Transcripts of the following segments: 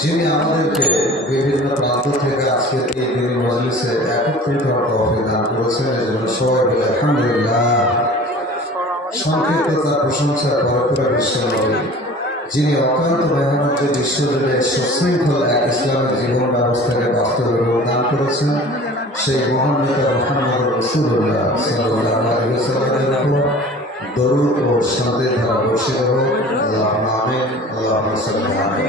যিনি আমাদেরকে বিভিন্ন প্রান্ত থেকে আজকে এই দিন মজলিসে একত্রিত তৌফিক দান করেছেন, এজন্য সবাই বলে আলহামদুলিল্লাহ। সংক্ষিপ্ত তার প্রশংসা করে বিশ্বনবী, যিনি অক্লান্ত মেহনতে বিশ্বজুড়ে সুশৃঙ্খল এক ইসলামের জীবন ব্যবস্থাকে বাস্তবে রূপ দান করেছেন, সেই মহান নেতা মুহাম্মদ রাসূলুল্লাহ সাল্লাল্লাহু আলাইহি ওয়াসাল্লামের উপর দরুদ ও শান্তির ধারা বর্ষিত হোক। আল্লাহুম্মা আমিন, আল্লাহুম্মা সাল্লি আলাইহি।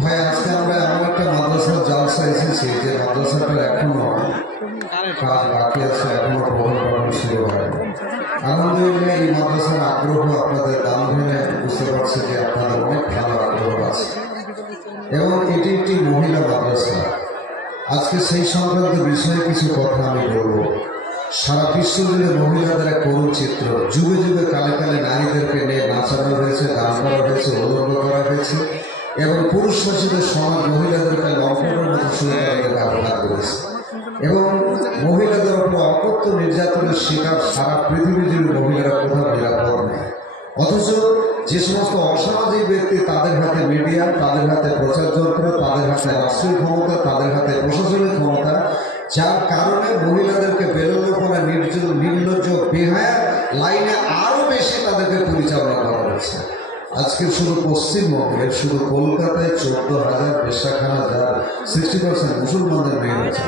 ভাই, আজকে আমরা এমন একটা মাদ্রাসার জালসা এসেছি যে মাদ্রাসাটার এখনো কাজ বাকি আছে, এখনো পঠন পাঠন শুরু হয়। আলহামদুলিল্লাহ, এই মাদ্রাসার আগ্রহ আপনাদের দাম ধরে বুঝতে পারছি যে আপনাদের অনেক ভালো আগ্রহ আছে এবং এটি একটি মহিলা মাদ্রাসা। আজকে সেই সংক্রান্ত বিষয়ে কিছু কথা আমি বলবো। সারা বিশ্ব জুড়ে মহিলাদের এক করুণ চিত্র। যুগে যুগে কালে কালে নারীদেরকে নিয়ে নাচানো হয়েছে, গান করা হয়েছে, উলঙ্গ করা হয়েছে এবং পুরুষ শাসিত সমাজ মহিলাদেরকে লম্পটের মতো শুরু ব্যবহার করেছে এবং মহিলাদের উপর অকথ্য নির্যাতনের শিকার সারা পৃথিবী জুড়ে মহিলারা কোথাও নিরাপদ নেই। অথচ যে সমস্ত অসামাজিক ব্যক্তি, তাদের হাতে মিডিয়া, তাদের হাতে প্রচার যন্ত্র, তাদের হাতে রাষ্ট্রীয় ক্ষমতা, তাদের হাতে প্রশাসনিক ক্ষমতা, যার কারণে মহিলাদেরকে বেরোনো করা নির্লজ্জ বেহায়া লাইনে আরো বেশি তাদেরকে পরিচালনা করা হচ্ছে। আজকে শুধু পশ্চিমবঙ্গের, শুধু কলকাতায় 14,000 বেশ্যাখানা, যার 60% মুসলমানদের মেয়ে আছে।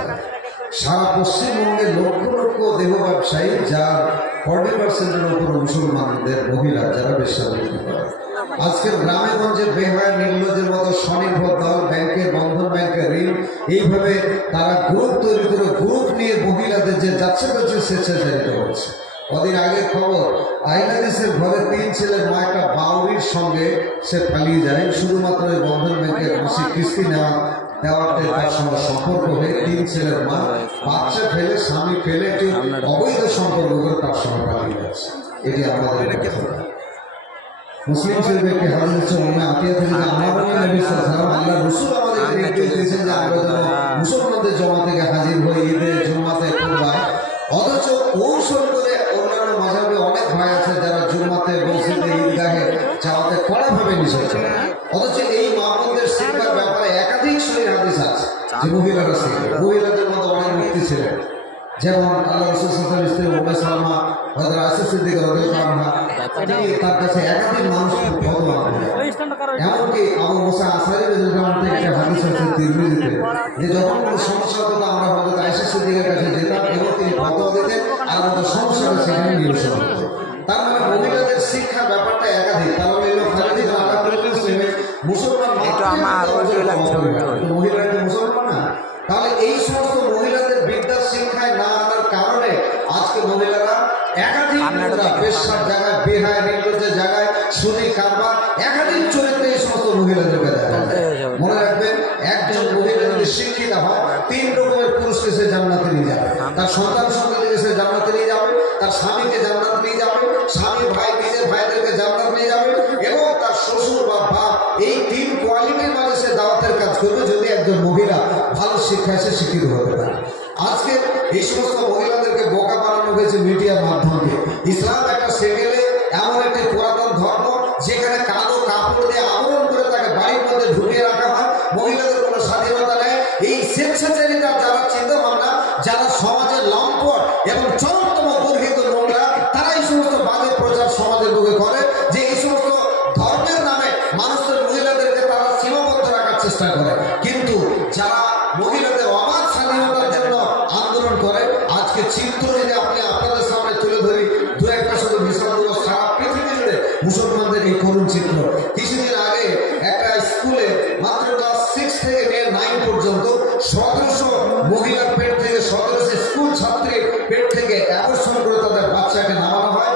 সারা পশ্চিমবঙ্গে লক্ষ লক্ষ দেহ ব্যবসায়ী, যার 40%-এর উপর মুসলমানদের মহিলা, যারা বেশ্যাবৃত্তি করে। আজকের গ্রামে গঞ্জে বেহায়া নির্লজ্জের মতো স্বনির্ভর দল, ব্যাংকের, বন্ধন ব্যাংকের ঋণ, এইভাবে তারা গ্রুপ তৈরি করে গ্রুপ নিয়ে মহিলাদের যে যাচ্ছে যাচ্ছে স্বেচ্ছাচারিত হচ্ছে। কদিন আগের খবর, আইনাদিসের ঘরে 3 ছেলের মা একটা বাউরির সঙ্গে সে পালিয়ে যায়, শুধুমাত্র ওই বন্ধন ব্যাংকের মাসিক কিস্তি দেওয়াতে তার সঙ্গে সম্পর্ক হয়ে 3 ছেলের মা বাচ্চা ফেলে, স্বামী ফেলে, একটি অবৈধ সম্পর্ক করে তার সঙ্গে পালিয়ে যাচ্ছে। এটি আমাদের মুসলিম শরীফে একটি হাদিস আছে, উম্মে আতিয়া থেকে, আমাদের নবী সাল্লাল্লাহু আলাইহি ওয়াসাল্লাম, আল্লাহ রাসূল আমাদেরকে নির্দেশ দিয়েছেন যে আমরা যেন মুসলমানদের জমাতে হাজির হই, ঈদে, জুম্মাতে, কুরবায়। অথচ কৌশল করে অন্যান্য মাযহাবে অনেক ভাই আছে যারা জুম্মাতে, মসজিদে, ঈদগাহে যাওয়াতে কড়াভাবে নিষেধ করে। অথচ এই মাহমুদের শিক্ষার ব্যাপারে একাধিক সহিহ হাদিস আছে যে মহিলারা শিখবে। মহিলাদের মধ্যে অনেক ব্যক্তি ছিলেন, যেমন আল্লাহ রাসূল সাল্লাল্লাহু আলাইহি ওয়াসাল্লাম উম্মে সালমা, হযরত আয়েশা সিদ্দিকা রাদিয়াল্লাহু আনহা, তিনি তার কাছে একাধিক মানুষ ফতোয়া করেন। এমনকি আবু মুসা আশআরী রাদিয়াল্লাহু আনহু থেকে একটা হাদিস আছে তিরমিজিতে, যে যখন কোনো সমস্যা হতো আমরা হযরত আয়েশা সিদ্দিকার কাছে যেতাম এবং তিনি ফতোয়া দিতেন আর আমাদের সমস্যাটা সেখানে নিরসন হতো। তার মানে মহিলাদের শিক্ষার ব্যাপারটা একাধিক। তার মানে খালিদ মুসলমান মহিলারা মুসলমান না, তাহলে এই সমস্ত মহিলাদের বিদ্যার শিক্ষায় না আনার কারণে আজকে মহিলারা একাধিক পেশার জায়গায়, বেহায় নির্লজ্জের জায়গায়, সুদী কারবার, একাধিক চরিত্রে এই সমস্ত মহিলাদেরকে দেখা যায়। মনে রাখবেন, একজন মহিলা যদি শিক্ষিত হয়, 3 রকমের পুরুষকে সে জান্নাতে নিয়ে যাবে। তার সন্তান সন্ততিকে সে জান্নাতে নিয়ে যাবে, তার স্বামীকে জান্নাতে নিয়ে যাবে, স্বামী ভাই নিজের ভাইদেরকে জান্নাতে নিয়ে যাবে এবং তার শ্বশুর বা বাপ, এই 3 কোয়ালিটির মাঝে সে দাওয়াতের কাজ করবে যদি একজন মহিলা ভালো শিক্ষায় সে শিক্ষিত হতে পারে। আজকে এই সমস্ত মহিলাদেরকে বোকা বানানো হয়েছে মিডিয়ার মাধ্যমে। ইসলাম একটা সেকেলে এমন একটি পুরাতন ধর্ম যেখানে কালো কাপড় দিয়ে আবরণ করে তাকে বাড়ির মধ্যে ঢুকিয়ে রাখা হয়। মহিলাদের কোনো স্বাধীনতা নেই। এই স্বেচ্ছাচারিতার যারা চিন্তা ভাবনা, যারা সমাজের লম্পট এবং চরমতম গর্হিত নোংরা, তারা এই সমস্ত বাজে প্রচার সমাজের বুকে করে যে এই সমস্ত ধর্মের নামে মানুষের মহিলাদেরকে তারা সীমাবদ্ধ রাখার চেষ্টা করে। কিন্তু যারা মহিলাদের অবাধ স্বাধীনতার জন্য আন্দোলন করে, আজকে চিত্র যদি আপনাদের সামনে তুলে ধরি, 2-1টা শুধু মিশন দেব। সারা পৃথিবী জুড়ে মুসলমানদের এই করুণ চিত্র। কিছুদিন আগে একটা স্কুলে মাত্র ক্লাস 6 থেকে নিয়ে 9 পর্যন্ত 1700 মহিলার পেট থেকে, 1700 স্কুল ছাত্রীর পেট থেকে অ্যাবর্শন করে তাদের বাচ্চাকে নামানো হয়।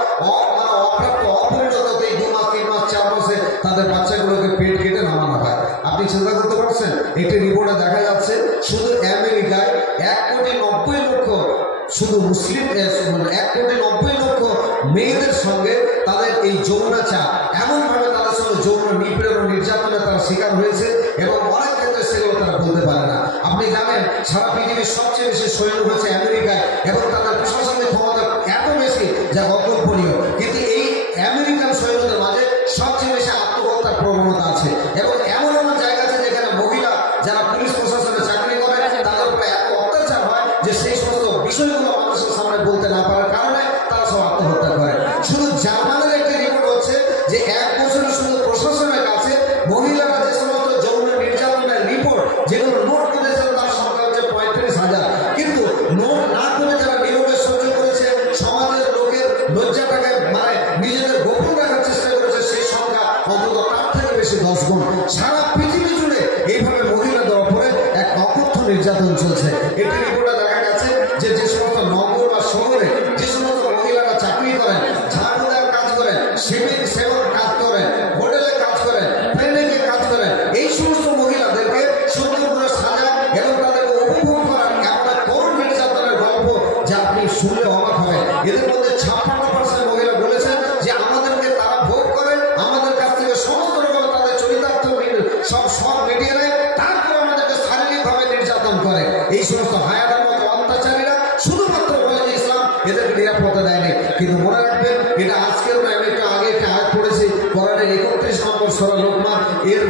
অপ্রাপ্ত, অপরিণত, এই 2 মাস, 3 মাস, 4 মাসে তাদের বাচ্চাগুলোকে পেট কেটে নামানো হয়। আপনি চিন্তা করতে পারছেন? একটি রিপোর্টে দেখা যাচ্ছে শুধু আমেরিকায় 1,90,00,000 শুধু মুসলিম, 1,90,00,000 মেয়েদের সঙ্গে তাদের এই যৌনাচার, এমনভাবে তাদের সঙ্গে যৌন নিপীড়ন, নির্যাতনের তারা শিকার হয়েছে এবং অনেক ক্ষেত্রে সেগুলো তারা বলতে পারে না। আপনি জানেন, সারা পৃথিবীর সবচেয়ে বেশি সৈন্য হচ্ছে আমেরিকায় এবং তাদের প্রশাসনিক ক্ষমতা এত বেশি যা অকল্পনীয়। কিন্তু এই আমেরিকান সৈন্যদের মাঝে সারা পৃথিবী জুড়ে এইভাবে মহিলাদের উপরে এক অকথ্য নির্যাতন চলছে। এটি রিপোর্টে দেখা গেছে যে যে সমস্ত নগর বা শহরে যে সমস্ত মহিলারা চাকরি করেন, ঝাড়ু দেওয়ার কাজ করেন, সিভিল সেবার কাজ করেন, হোটেলে কাজ করেন, ক্লিনিকে কাজ করেন, এই সমস্ত মহিলাদেরকে সুন্দর করে সাজা এবং তাদেরকে উপভোগ করার এমন এক করুণ নির্যাতনের গল্প যা আপনি শুনলে অবাক হবেন। এদের মধ্যে 56% মহিলা বলেছেন যে আমাদেরকে তারা ভোগ করে, আমাদের কাছ থেকে সমস্ত রকম তাদের চরিতার্থ সব মিটিয়ে নেয়, তারপর আমাদেরকে শারীরিকভাবে নির্যাতন করে। এই সমস্ত হায়াতের মতো অত্যাচারীরা শুধুমাত্র বলে যে ইসলাম এদেরকে নিরাপত্তা দেয়নি। কিন্তু মনে রাখবেন, এটা আজকের নয়, আমি একটু আগে একটা আয়াত পড়েছি কোরআনের 31 নম্বর সূরা লোকমান এর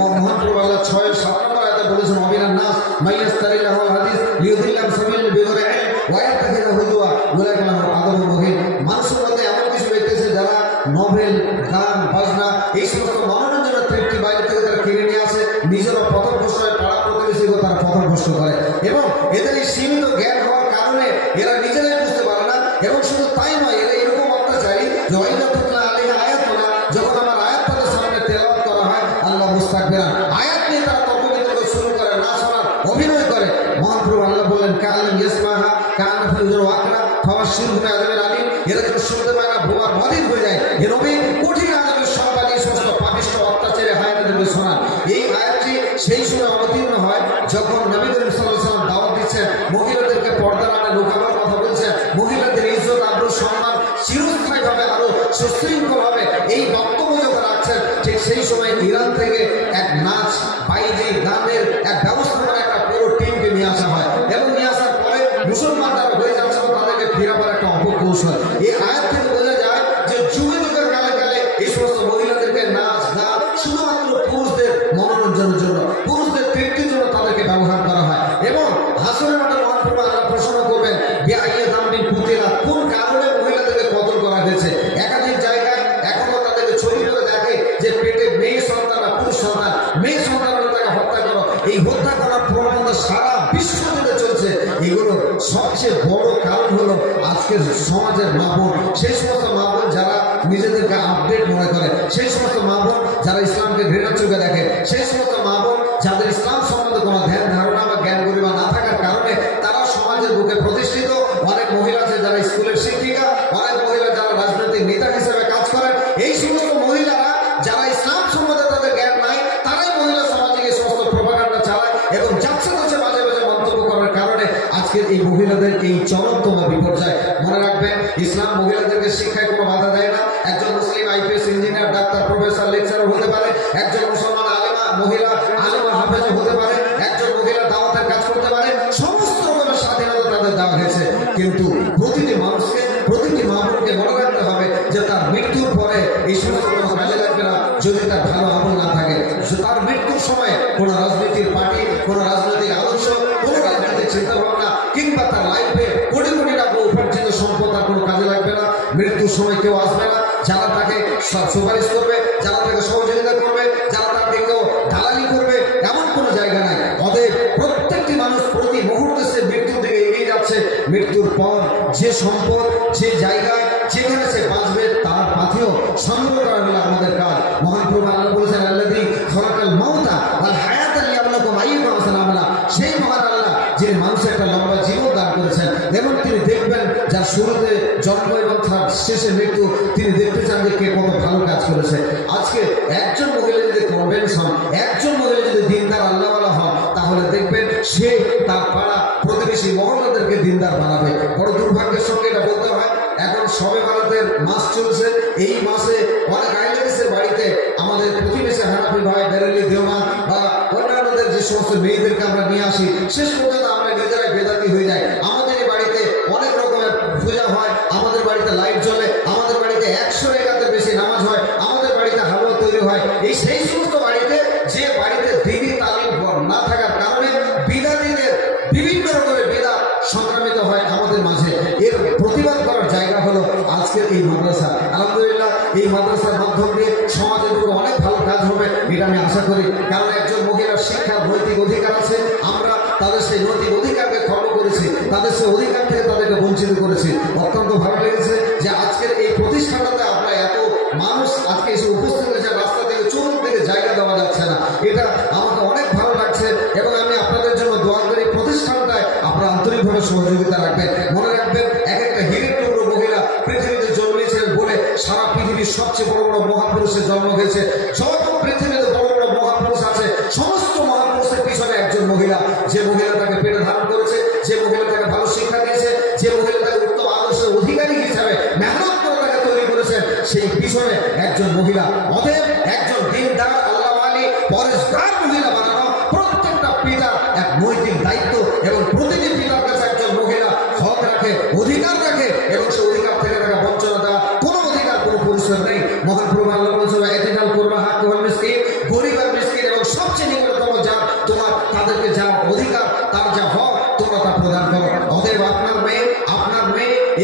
মহাপ্রভু আল্লাহ 6-7 নম্বর আয়াতে বলেছেন, অমিনান নাস মাইয়াস্তারিল্লাহুল হাদিস লিউদিল্লাম সাবিল বিগরি ইলম ওয়া ইয়াত্তাখিযু হুজুয়া উলাইকা লাহুম আযাবুন মুহিন। মানুষের মধ্যে এমন কিছু ব্যক্তি আছে যারা নোবেল, গান, বাজনা এই সমস্ত মনোরঞ্জনের তৃপ্তি বাইরে থেকে তারা কিনে নিয়ে আসে, নিজেরা পথভ্রষ্ট হয়, পাড়া প্রতিবেশীকে তারা পথভ্রষ্ট করে এবং এদের এই সীমিত জ্ঞান হওয়ার কারণে এরা নিজেরাই বুঝতে পারে না। এবং শুধু তাই নয়, এরা এরকম অত্যাচারী যে ওয়াইদাতুল্লাহ আলাইহি আয়াতুনা, যখন আমার আয়াত তাদের সামনে তেলাওয়াত করা হয়, আল্লাহ মুস্তাকবিরান আয়াত নিয়ে তারা তর্ক বিতর্ক শুরু করে, না শোনার অভিনয় করে। মহাপ্রভু আল্লাহ বললেন, কাআল্লাম ইয়াসমাহা কাআন্না ফি উযুরি ওয়াকরা ফাবাশশিরহু বিআযাবিন আলীম। এরা যখন শুনতে পায় না, বোমার মদিন হয়ে যায়। এ নবী কঠিন আযাবের সংবাদ এই সমস্ত পাপিষ্ঠ অত্যাচারী হায়াতদেরকে শোনান। এই আয়াতটি সেই সময় অবতীর্ণ হয় যখন নবী করিম সাল্লাল্লাহু আলাইহি ওয়াসাল্লাম দাওয়াত দিচ্ছেন, মহিলাদেরকে পর্দার আড়ে লুকাবার কথা বলছেন, মহিলাদের ইজ্জত আবরু সম্মান চিরস্থায়ীভাবে আরো সুশৃঙ্খলভাবে এই বক্তব্য যখন রাখছেন, ঠিক সেই সময় ইরান থেকে এক নাচ, বাইজি, গানের এক ব্যবস্থাপনা একটা পুরো টিমকে নিয়ে আসা হয় এবং নিয়ে আসার পরে মুসলমান যারা হয়ে যাচ্ছে তাদেরকে ফেরাবার একটা অপকৌশল। এই আয়াত থেকে বোঝা যায় যে যুগে যুগের কালে কালে এই সমস্ত মহিলাদেরকে নাচ, গান শুধুমাত্র পুরুষদের মনোরঞ্জনের জন্য, পুরুষদের তৃপ্তির জন্য তাদেরকে ব্যবহার করা হয়। এবং হাসরের মাঠে মহাপ্রভু আল্লাহ প্রশ্ন করবেন, বিআইয়ে দামবিন কুতিলা, কোন কারণে মহিলাদেরকে কতল করা হয়েছে। একাধিক জায়গায় এখনো তাদেরকে ছবি করে দেখে যে পেটে মেয়ে সন্তান বা পুরুষ সন্তান, মেয়ে সন্তান হলে তাকে হত্যা করো। এই হত্যা করার প্রবণতা সারা বিশ্ব জুড়ে চলছে। এগুলো সবচেয়ে বড় কারণ হলো আজকের সমাজের মা বোন, সেই সমস্ত মা বোন যারা নিজেদেরকে আপডেট মনে করে, সেই সমস্ত মা বোন যারা ইসলামকে ঘৃণার চোখে দেখে, সেই সমস্ত মা বোন যাদের ইসলাম সম্বন্ধে কোনো ধ্যান ধারণা বা জ্ঞান গরিমা না থাকার কারণে তারা সমাজের বুকে প্রতিষ্ঠিত। অনেক মহিলা আছে যারা স্কুলের শিক্ষিকা, অনেক মহিলা যারা রাজনৈতিক নেতা হিসেবে কাজ করেন। এই সমস্ত মহিলারা যারা ইসলাম সম্বন্ধে তাদের জ্ঞান নাই, তারাই মহিলা সমাজে এই সমস্ত প্রোপাগান্ডা চালায় এবং যাচ্ছে তাচ্ছে মাঝে মাঝে মন্তব্য করার কারণে আজকের এই মহিলাদের এই চরমতম বিপর্যয়। মনে রাখবেন, ইসলাম মহিলাদেরকে শিক্ষায় কোনো বাধা দেয় না। একজন মুসলিম IPS, engineer, doctor, professor, lecturer হতে পারে। একজন মুসলমান আলেমা মহিলা আলেমা হাফেজ হতে পারে। একজন মহিলা দাওয়াতের কাজ করতে পারে। সমস্ত রকমের স্বাধীনতা তাদের দেওয়া হয়েছে। কিন্তু প্রতিটি মানুষকে, প্রতিটি মা বোনকে মনে রাখতে হবে যে তার মৃত্যুর পরে এই সমস্ত কোনো কাজে লাগবে না যদি তার ভালো আমল না থাকে। তার মৃত্যুর সময় কোনো রাজনীতির পার্টি, কোনো রাজনৈতিক আদর্শ, কোনো রাজনৈতিক চিন্তাভাবনা কিংবা তার লাইফে কোটি কোটি টাকা উপার্জিত সম্পদ তার কোনো কাজে লাগবে না। মৃত্যুর সময় কেউ আসবে না যারা তাকে সুপারিশ করবে, যারা তাকে সহযোগিতা করবে, যারা তাকে কেউ দালালি করবে, এমন কোনো জায়গা নাই। অতএব প্রত্যেকটি মানুষ প্রতি মুহূর্তে সে মৃত্যুর দিকে এগিয়ে যাচ্ছে। মৃত্যুর পর যে সম্পদ, যে জায়গায়, যেখানে সে বাঁচবে তার পাথেও সংগ্রহ করা হলো আমাদের কাজ। মহাপ্রভু আল্লাহ বলেছেন, আল্লাযী খালাকাল মাউতা ওয়াল হায়াতা লিয়াবলুয়াকুম আইয়ুকুম আহসানু আমালা। সেই মহান আল্লাহ যিনি মানুষের একটা লম্বা জীবন দান করেছেন এবং তিনি দেখবেন যার শুরুতে জন্ম এবং তার শেষে মৃত্যু, তিনি দেখতে চান যে কে কত ভালো কাজ করেছে। আজকে একজন মহিলা যদি কনভেনশন, একজন মহিলা যদি দিনদার আল্লাহওয়ালা হন, তাহলে দেখবেন সে তার পাড়া প্রতিবেশী মহল্লাদেরকে দিনদার বানাবে। বড় দুর্ভাগ্যের সঙ্গে এটা বলতে হয়, এখন সবে বরাতের মাস চলছে। এই মাসে অনেক আইলেন্সের বাড়িতে আমাদের প্রতিবেশী হানাফি ভাই, বেরেলি, দেওমান বা অন্যান্যদের যে সমস্ত মেয়েদেরকে আমরা নিয়ে আসি, শেষ পর্যন্ত আমরা নিজেরাই বেদাতি হয়ে যাই। আমাদের এই বাড়িতে অনেক রকমের পূজা হয়, আমাদের বাড়িতে লাইট জ্বলে, আমাদের বাড়িতে 100 রেখাতের বেশি নামাজ হয়, আমাদের বাড়িতে হালুয়া তৈরি হয়। এই সেই সমস্ত বাড়িতে, যে বাড়িতে দিনী তালিম না থাকার কারণে বিদাতীদের বিভিন্ন রকমের বিদআত সংক্রামিত হয় আমাদের মাঝে। এর প্রতিবাদ করার জায়গা হলো আজকের এই মাদ্রাসা। আলহামদুলিল্লাহ, এই মাদ্রাসার মাধ্যম দিয়ে সমাজের উপর অনেক ভালো কাজ হবে এটা আমি আশা করি। কারণ একজন মহিলার শিক্ষার নৈতিক অধিকার আছে, আমরা তাদের সেই নৈতিক অধিকারকে খর্ব করেছি, তাদের সেই অধিকার থেকে তাদেরকে বঞ্চিত করেছি। অত্যন্ত ভালো লেগেছে যে আজকের এই প্রতিষ্ঠানটাতে আমরা এত মানুষ আজকে এসে উপস্থিত হয়েছে, রাস্তা থেকে চতুর্দিকে জায়গা দেওয়া যাচ্ছে না। এটা আমাকে অনেক ভালো লাগছে এবং আমি আপনাদের জন্য দোয়া করি প্রতিষ্ঠানটায় আপনারা আন্তরিকভাবে সহযোগিতা রাখবেন। মনে রাখবেন এক একটা হিরের টুকরো মহিলা পৃথিবীতে জন্মেছিলেন বলে সারা পৃথিবীর সবচেয়ে বড় বড় মহাপুরুষের জন্ম হয়েছে। যত পৃথিবীতে বড় বড় মহাপুরুষ আছে সমস্ত মহাপুরুষের পিছনে একজন মহিলা, যে মহিলা তাকে পেটে ধারণ করেছে, যে মহিলা তাকে ভালো শিক্ষা দিয়েছে, যে মহিলা তাকে উত্তম আদর্শের অধিকারী হিসাবে মেহনত করে তাকে তৈরি করেছেন, সেই পিছনে একজন মহিলা। অতএব একজন দিনদার আল্লাহওয়ালী পরেশগার মহিলা বানানো প্রত্যেকটা পিতার এক নৈতিক দায়িত্ব এবং প্রতিটি পিতার কাছে একজন মহিলা হক রাখে, অধিকার রাখে এবং সে অধিকার থেকে তাকে বঞ্চনা দেওয়া কোনো অধিকার কোনো পুরুষের নেই। মহান প্রভু আল্লাহ বলছেন এতিনাল করবা হাত তোমার মিসকিন, গরিব আর মিসকিন এবং সবচেয়ে নিকটতম যা তোমার তাদেরকে যা অধিকার তার যা হক তোমরা তা প্রদান করো। অতএব আপনার মেয়ে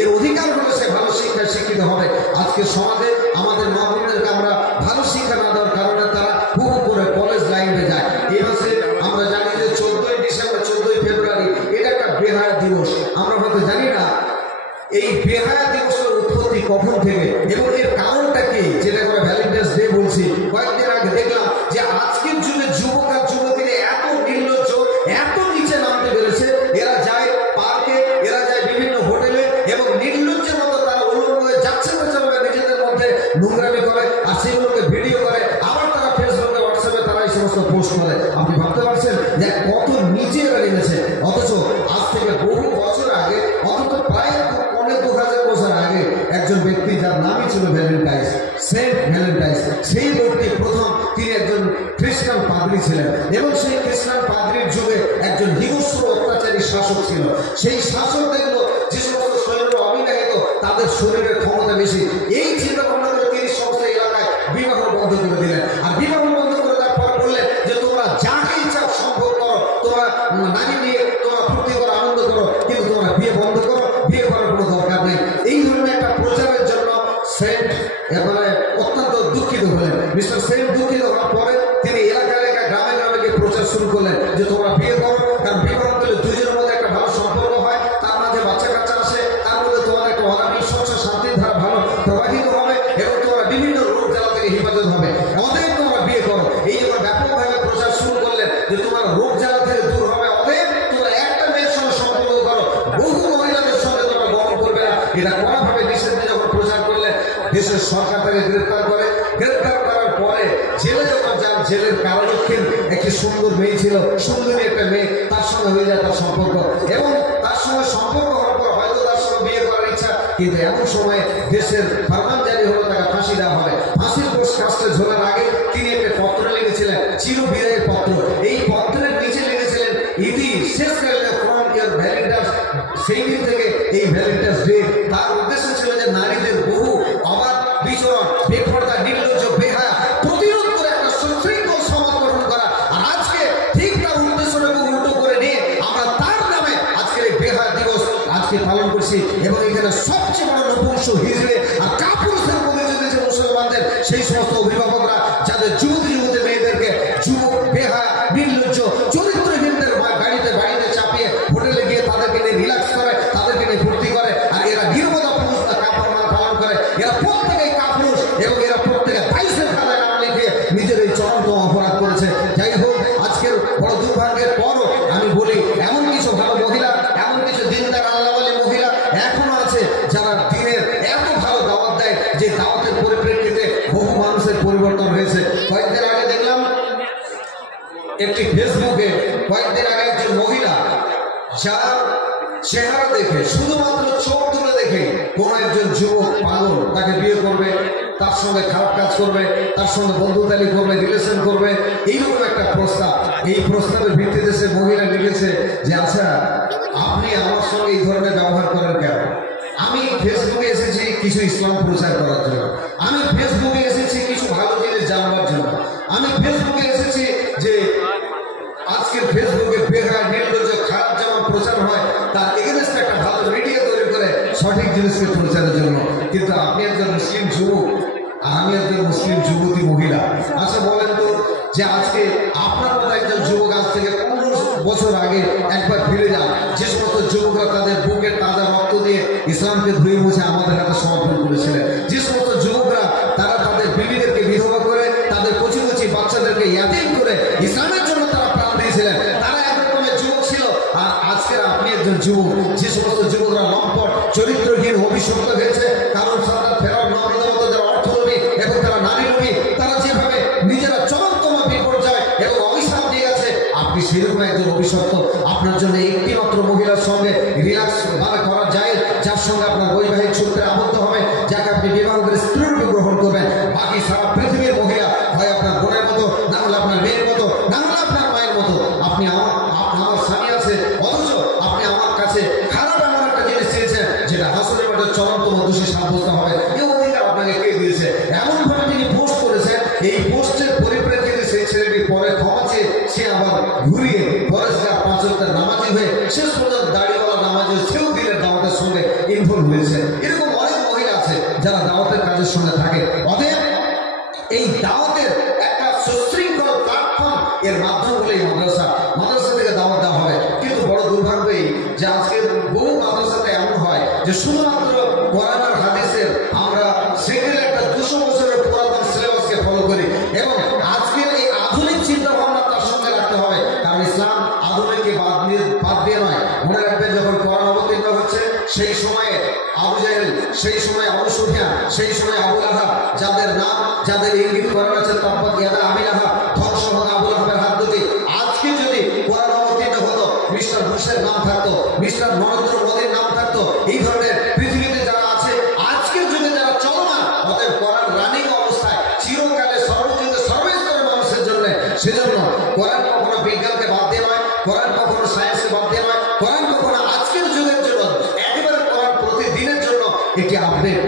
এর অধিকার হলে সে ভালো শিক্ষায় শিক্ষিত হবে। আজকে সমাজে আমাদের মা বোনদেরকে আমরা ভালো শিক্ষা না দেওয়ার কারণে তারা হুহু করে কলেজ লাইনে যায়। এই মাসে আমরা জানি যে 14ই ডিসেম্বর 14ই ফেব্রুয়ারি এটা একটা বেহায়া দিবস। আমরা হয়তো জানি না এই বেহায়া দিবসের উৎপত্তি কখন থেকে এবং এর কারণটা কি, যেটা করে ভ্যালেন্টাইন্স ডে বলছি। কয়েকদিন আগে দেখলাম যে আজকের যুগে যুবক আর যুবতীরা এত নির্লজ্জ, এত নিচে নামতে পেরেছে। এরা যায় পার্কে, এরা যায় বিভিন্ন হোটেলে এবং নির্লজ্জের মতো তারা উলঙ্গ হয়ে যাচ্ছে নিজেদের মধ্যে নোংরামি করে আর সেগুলোকে ভিডিও করে, আবার তারা ফেসবুকে হোয়াটসঅ্যাপে তারা এই সমস্ত পোস্ট করে। আপনি ভাবতে পারছেন যে কত নিচে এরা নেমেছে। অথচ আজ থেকে বহু বছর আগে, অন্তত প্রায় 2000 বছর আগে একজন ব্যক্তি যার নামই ছিল ভ্যালেন্টাইন্স, সেন্ট ভ্যালেন্টাইন্স, সেই লোকটি প্রথম তিনি একজন খ্রিস্টান পাদ্রী ছিলেন এবং সেই খ্রিস্টান পাদ্রীর যুগে একজন হিংস্র অত্যাচারী শাসক ছিল। সেই শাসক দেখলো যে সমস্ত সৈন্য অবিবাহিত তাদের শরীরের ক্ষমতা বেশি, এই চিন্তা ভাবনা করে তিনি সমস্ত এলাকায় বিবাহ বন্ধ করে দিলেন। আর বিবাহ বন্ধ করে দেওয়ার পর বললেন যে তোমরা যাকে ইচ্ছা সম্ভব করো, তোমরা নারী নিয়ে তোমরা ফুর্তি করো, আনন্দ করো, কিন্তু তোমরা বিয়ে বন্ধ করো, বিয়ে করার কোনো দরকার নেই। এই ধরনের একটা প্রচারের জন্য সেন্ট এবারে অত্যন্ত দুঃখিত হলেন। মিস্টার সেন্ট দুঃখিত হওয়ার পরে তিনি এলাকায় গ্রামে গ্রামে গিয়ে প্রচার শুরু করলেন যে তোমরা বিয়ে করো, কারণ বিবাহ করলে দুজনের মধ্যে একটা ভালো সম্পর্ক হয়, তার মাঝে বাচ্চা কাচ্চা আসে, তার মধ্যে তোমার একটা অনাবিল সংসার শান্তির ধারা ভালো প্রবাহিত হবে এবং তোমরা বিভিন্ন রোগ জ্বালা থেকে হেফাজত হবে। অতএব তোমরা বিয়ে করো। এই জন্য ব্যাপকভাবে প্রচার শুরু করলেন যে তোমরা রোগ জ্বালা থেকে দূর হবে। অতএব তোমরা একটা মেয়ের সঙ্গে সম্পর্ক করো, বহু মহিলাদের সঙ্গে তোমরা গমন করবে না। এটা কোনোভাবে নিষেধ যখন প্রচার করলেন, দেশের সরকার তাকে গ্রেফতার করে। গ্রেফতার করার পরে জেলে যখন যান, জেলের কারারক্ষীর একটি সুন্দর মেয়ে ছিল, সুন্দরী একটা মেয়ে, তার সঙ্গে হয়ে যায় তার সম্পর্ক এবং তার সঙ্গে সম্পর্ক হওয়ার পর হয়তো তার সঙ্গে বিয়ে করার ইচ্ছা, কিন্তু এমন সময় দেশের ফরমান জারি হলো তাকে ফাঁসি দেওয়া হবে। ফাঁসির কাস্টে ঝোলার আগে তিনি একটা পত্র লিখেছিলেন, চির বিদায়ের পত্র। এই পত্রের নিচে লিখেছিলেন ইতি শেষ করলে ফ্রম ইয়ার ভ্যালেন্টাইন্স। সেই দিন থেকে এই ভ্যালেন্টাইন্স ডে তার উদ্দেশ্য ছিল যে নারীদের বহু অবাধ বিচরণ, বেপরদা, নির্লজ্জ, বেহায়া প্রতিরোধ করে একটা সুশৃঙ্খল সমাজ গঠন করা। আর আজকে ঠিক তার উদ্দেশ্যটাকে উল্টো করে নিয়ে আমরা তার নামে আজকের এই বেহায়া দিবস আজকে পালন করছি এবং এখানে সবচেয়ে বড় নপুংস হিজড়ে আর কাপুরুষের মধ্যে যে মুসলমানদের সেই সমস্ত অভিভাবকরা যাদের যুবতী মেয়েদেরকে যুবক, বেহায়া, নির্লজ্জ, চরিত্রহীনদের বাড়িতে চাপিয়ে হোটেলে গিয়ে তাদেরকে নিয়ে রিল্যাক্স করে, তাদেরকে নিয়ে ফুর্তি করে, আর এরা নির্মতা পুরুষ কাপড় পালন করে। এরা প্রত্যেকেই কাপুরুষ এবং এরা প্রত্যেকে দায়িত্বের খাতায় নাম লিখিয়ে নিজের এই চরমতম অপরাধ করেছে। যাই হোক, আজকের বড় দুর্ভাগ্যের পরও আমি বলি এমন কিছু ভালো মহিলা, এমন কিছু দিনদার আল্লাহওয়ালী মহিলা এখনো আছে যারা দিনের এত ভালো দাওয়াত দেয়, যে দাওয়াতের পরিপ্রেক্ষিতে বহু মানুষের পরিবর্তন হয়েছে। কয়েকদিন আগে দেখলাম একটি ফেসবুকে, কয়েকদিন আগে একজন মহিলা যার চেহারা দেখে, শুধুমাত্র চোখ তুলে দেখে কোন একজন যুবক পাগল তাকে বিয়ে করবে, তার সঙ্গে খারাপ কাজ করবে, তার সঙ্গে বন্ধুতালি করবে, রিলেশন করবে, এইরকম একটা প্রস্তাব। এই প্রস্তাবের ভিত্তিতে সে মহিলা লিখেছে যে আচ্ছা আপনি আমার সঙ্গে এই ধরনের ব্যবহার করেন কেন? আমি ফেসবুকে এসেছি কিছু ইসলাম প্রচার করার জন্য, আমি ফেসবুকে এসেছি কিছু ভালো জিনিস জানবার জন্য, আমি ফেসবুকে এসেছি যে আজকের ফেসবুকে বেহায়া, নির্লজ্জ, খারাপ যেমন প্রচার হয় তার এগেনস্টে একটা ভালো মিডিয়া তৈরি করে সঠিক জিনিসকে প্রচারের জন্য। কিন্তু আপনি একজন মুসলিম যুবক আর আমি একজন মুসলিম যুবতী মহিলা। আচ্ছা বলেন তো যে আজকে আপনার মতো একজন যুবক আজ থেকে 15 বছর আগে একবার ফিরে যান, যে সমস্ত যুবকরা তাদের বুকের তাজা রক্ত দিয়ে ইসলামকে ধুয়ে মুছে আমাদের হাতে সমর্পণ করেছিলেন, যে সমস্ত যুবকরা তারা তাদের বিবিদেরকে বিধবা করে তাদের মানুষদেরকে ইয়াতিম করে ইসলামের জন্য তারা প্রাণ দিয়েছিলেন। তারা এক রকমের যুবক ছিল। আর আজকের আপনি একজন যুবক, যে সমস্ত যুবকরা লম্পট চরিত্রহীন অভিশপ্ত হয়েছে, কারণ সরকার ফেরার নবীদের মতো যারা অর্থলোভী এবং তারা নারী লোভী, তারা যেভাবে নিজেরা চরমতম বিপর্যয় এবং অভিশাপ দিয়ে গেছে, আপনি সেরকম একজন অভিশপ্ত। আপনার জন্য একটি মাত্র মহিলার সঙ্গে রিল্যাক্স ভাবে করা যায়, যার সঙ্গে আপনার বৈবাহিক সূত্রে আবদ্ধ হবে, যাকে আপনি বিবাহ করে স্ত্রীরূপে গ্রহণ করবেন। বাকি সারা পৃথিবীর মহিলা হয় আপনার বোনের মতো, না হলে আপনার মেয়ের মতো, না হলে আপনার মায়ের মতো। আপনি আমার স্বামী আছে, অথচ আপনি আমার কাছে খারাপ এমন একটা জিনিস চেয়েছেন যেটা হাসরের মাঠে চরমতম দোষী সাব্যস্ত হবে। এই অধিকার আপনাকে কে দিয়েছে? এমন ভাবে তিনি পোস্ট করেছেন, এই পোস্টের পরিপ্রেক্ষিতে সেই ছেলেটি পরে ক্ষমা চেয়ে সে আবার ঘুরিয়ে পরেশগার 5 ওয়াক্তের নামাজি হয়ে শেষ পর্যন্ত দাড়িওয়ালা নামাজি সেও দিনের দাওয়াতের সঙ্গে ইনভলভ হয়েছে। এরকম অনেক মহিলা আছে যারা দাওয়াতের কাজের সঙ্গে থাকে। অতএব এই দাওয়াতের একটা সুশৃঙ্খল প্ল্যাটফর্ম এর মাধ্যম হলে মাদ্রাসা থেকে দাওয়াত দেওয়া হবে। কিন্তু বড় দুর্ভাগ্য এই যে আজকে বহু মাদ্রাসাতে এমন হয় যে শুধুমাত্র কোরআন আর হাদিসের আমরা সেকেন্ড একটা 200 বছরের পুরাতন সিলেবাসকে ফলো করি, এবং আজকের এই আধুনিক চিন্তা ভাবনা তার সঙ্গে রাখতে হবে। কারণ ইসলাম আধুনিককে বাদ দিয়ে নয়। মনে রাখবেন, যখন কোরআন অবতীর্ণ হচ্ছে সেই সময়ে আবু জাহেল, সেই সময় আবু সুফিয়ান, সেই সময় আবু লাহাব, যাদের নাম যাদের ইঙ্গিত করা হয়েছে তাব্বাত ইয়াদা আবি লাহাব, ধ্বংস হোক আবু লাহাবের হাত দুটি। আজকে যদি কোরআন অবতীর্ণ হতো, মিস্টার বুশের নাম থাকতো, মিস্টার নরেন্দ্র মোদীর নাম থাকতো, এই ধরনের পৃথিবীতে যারা আছে আজকের যুগে যারা চলমান, অতএব কোরআন রানিং অবস্থায় চিরকালে সর্বযুগে সর্বস্তরের মানুষের জন্য। সেজন্য কোরআন কখনো বিজ্ঞানকে বাদ দিয়ে নয়, কোরআন কখনো সায়েন্সকে বাদ দিয়ে নয়, কোরআন কখনো আজকের যুগের জন্য, একেবারে কোরআন প্রতিদিনের জন্য একটি আপডেট।